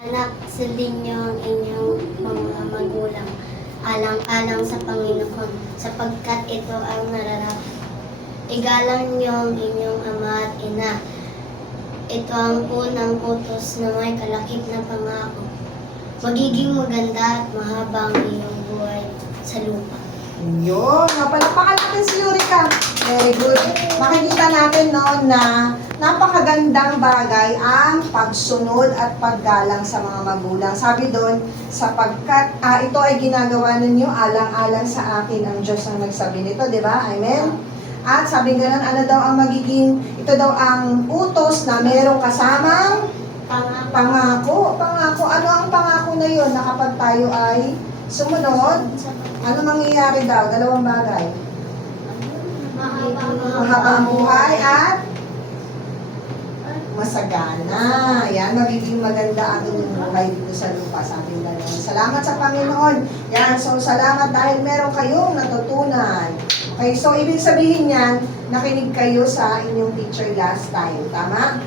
Anak, sundin niyo ang inyong mga magulang alang-alang sa Panginoon, sapagkat ito ang nararapat. Igalang niyo ang inyong ama at ina. Ito ang unang utos na may kalakip na pangako. Magiging maganda at mahaba ang iyong buhay sa lupa. Yun, napalapakan natin si Eureka. Very good. Makikita natin no, na napakagandang bagay ang pagsunod at paggalang sa mga magulang. Sabi doon, sapagkat ito ay ginagawa ninyo alang-alang sa akin ang Diyos ang nagsabi nito, di ba? Amen? At sabi ganun, ano daw ang magiging, ito daw ang utos na merong kasamang pangako. Pangako. Ano ang pangako na yun na kapag tayo ay sumunod? Ano mangyayari daw? Dalawang bagay. Mahabang buhay at masagana. Yan, magiging maganda ang inyong buhay dito sa lupa. Sabi nila yun. Salamat sa Panginoon. Yan, so salamat dahil meron kayong natutunan. Okay, so ibig sabihin yan, nakinig kayo sa inyong teacher last time. Tama?